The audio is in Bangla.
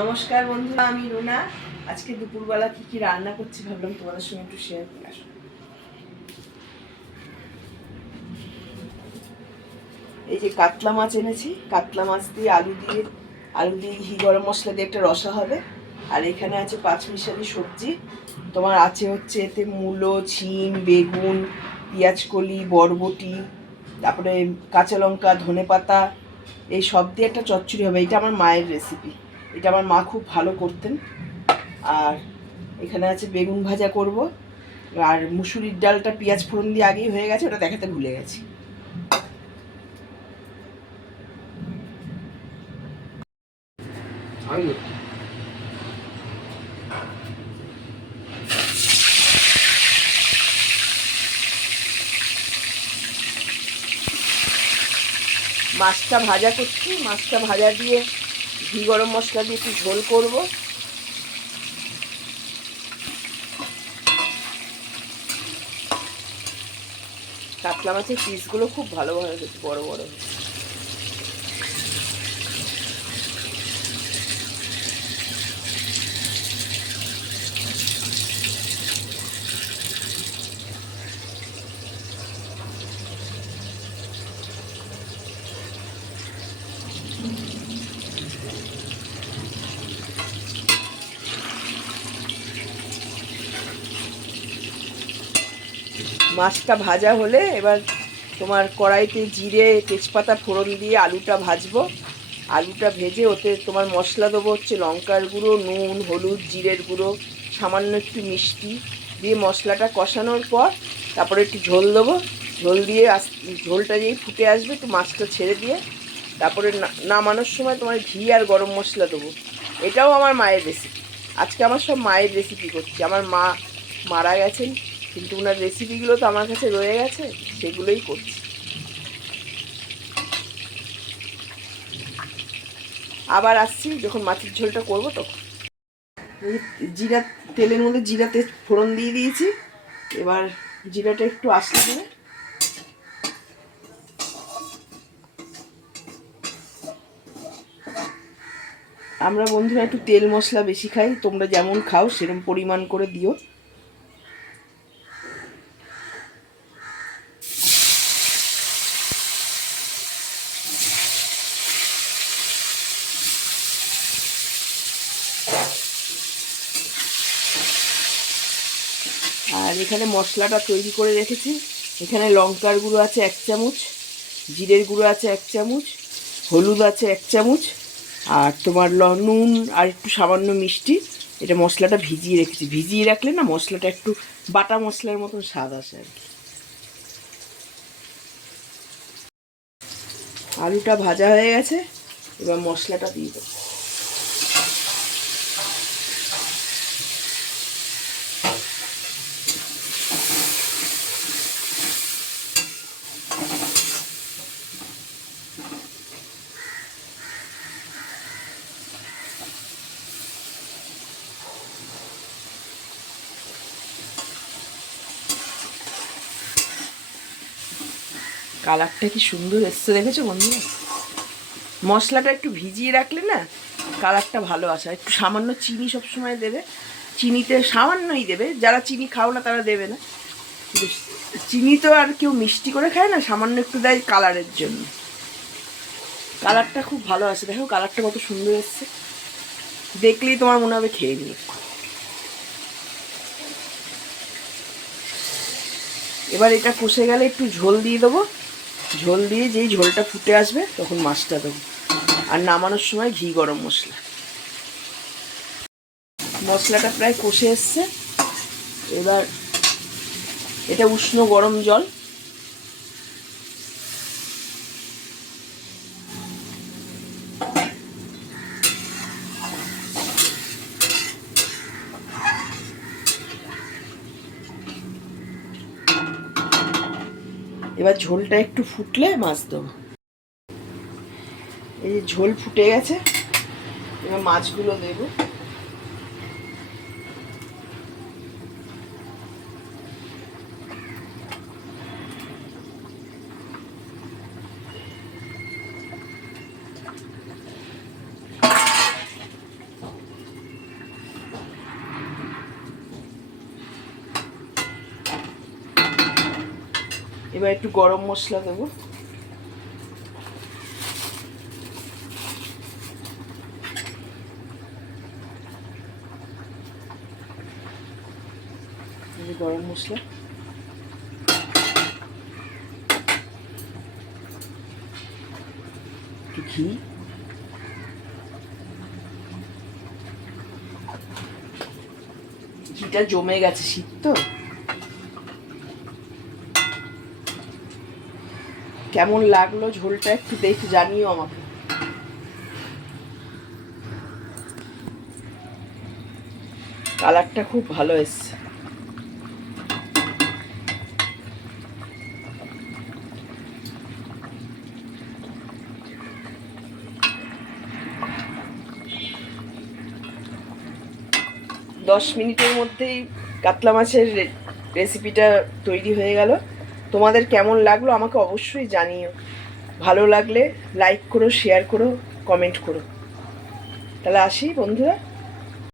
নমস্কার বন্ধুরা, আমি রুনা। আজকে দুপুরবেলা কি কি রান্না করছি ভাবলাম তোমাদের সঙ্গে একটু শেয়ার করে আসো। এই যে কাতলা মাছ এনেছি, কাতলা মাছ দিয়ে আলু দিয়ে ঘি গরম মশলা দিয়ে একটা রসা হবে। আর এখানে আছে পাঁচমিশালি সবজি, তোমার আছে হচ্ছে এতে মূলো, ছিম, বেগুন, পেঁয়াজকলি, বরবটি, তারপরে কাঁচা লঙ্কা, ধনেপাতা, এই সব দিয়ে একটা চচ্চড়ি হবে। এটা আমার মায়ের রেসিপি, এটা আমার মা খুব ভালো করতেন। আর এখানে আছে বেগুন ভাজা করব। আর মুসুরির ডালটা পেঁয়াজ ফোড়ন দিয়ে আগেই হয়ে গেছে, ওটা দেখাতে ভুলে গেছি। মাছটা ভাজা করছি, মাছটা ভাজা দিয়ে ঘি গরম মশলা দিয়ে একটু ঝোল করব। কাতলা মাছের পিসগুলো খুব ভালো ভালো হয়েছে, বড় বড়। মাছটা ভাজা হলে এবার তোমার কড়াইতে জিরে তেজপাতা ফোড়ন দিয়ে আলুটা ভাজবো। আলুটা ভেজে ওতে তোমার মশলা দেবো হচ্ছে লঙ্কার গুঁড়ো, নুন, হলুদ, জিরের গুঁড়ো, সামান্য একটু মিষ্টি দিয়ে মশলাটা কষানোর পর তারপরে একটু ঝোল দেবো। ঝোল দিয়ে ঝোলটা যেই ফুটে আসবে একটু মাছটা ছেড়ে দিয়ে তারপরে নামানোর সময় তোমার ঘি আর গরম মশলা দেবো। এটাও আমার মায়ের রেসিপি। আজকে আমার সব মায়ের রেসিপি করছি। আমার মা মারা গেছেন, কিন্তু ওনার রেসিপিগুলো তো আমার কাছে রয়ে গেছে, সেগুলোই করছি। আবার আসছি যখন মাছের ঝোলটা করবো তখন। জিরা, তেলের মধ্যে জিরাতে ফোড়ন দিয়ে দিয়েছি। এবার জিরাটা একটু আসতে দেবে। আমরা বন্ধুরা একটু তেল মশলা বেশি খাই, তোমরা যেমন খাও সেরকম পরিমাণ করে দিও। আর এখানে মশলাটা তৈরি করে রেখেছি। এখানে লঙ্কার গুঁড়ো আছে 1 চামচ, জিরের গুঁড়ো আছে 1 চামচ, হলুদ আছে 1 চামচ, আর তোমার নুন আর একটু সামান্য মিষ্টি। এটা মশলাটা ভিজিয়ে রেখেছি। ভিজিয়ে রাখলে না মশলাটা একটু বাটা মশলার মতন স্বাদ আসে আর কি। আলুটা ভাজা হয়ে গেছে, এবার মশলাটা দিয়ে দেবো। কালারটা কি সুন্দর এসছে দেখেছো বন্ধুরা? মশলাটা একটু ভিজিয়ে রাখলে না কালারটা ভালো আসে। একটু সামান্য চিনি সবসময় দেবে, চিনিতে সামান্যই দেবে। যারা চিনি খাও না তারা দেবে না, কিন্তু চিনি তো আর কেউ মিষ্টি করে খায় না, সামান্য একটু দেয় কালারের জন্য। কালারটা খুব ভালো আসে। দেখো কালারটা কত সুন্দর এসছে, দেখলেই তোমার মনে হবে খেয়ে নিই। এবার এটা কষে গেলে একটু ঝোল দিয়ে দেবো। ঝোল দিয়ে যেই ঝোলটা ফুটে আসবে তখন মাছটা দেবো। আর নামানোর সময় ঘি গরম মশলা। মশলাটা প্রায় কষে এসছে। এবার এটা উষ্ণ গরম জল। এবার ঝোলটা একটু ফুটলে মাছ দেবো। এই যে ঝোল ফুটে গেছে, এবার মাছগুলো দেবো। এবার একটু গরম মশলা দেবো। গরম মশলা, একটু ঘি, ঘিটা জমে গেছে, শীত তো। কেমন লাগলো ঝোলটা একটু দেখে জানিও আমাকে। কালারটা খুব ভালো এসছে। দশ মিনিটের মধ্যেই কাতলা মাছের রেসিপিটা তৈরি হয়ে গেল। তোমাদের কেমন লাগলো আমাকে অবশ্যই জানিও। ভালো লাগলে লাইক করো, শেয়ার করো, কমেন্ট করো। তাহলে আসি বন্ধুরা।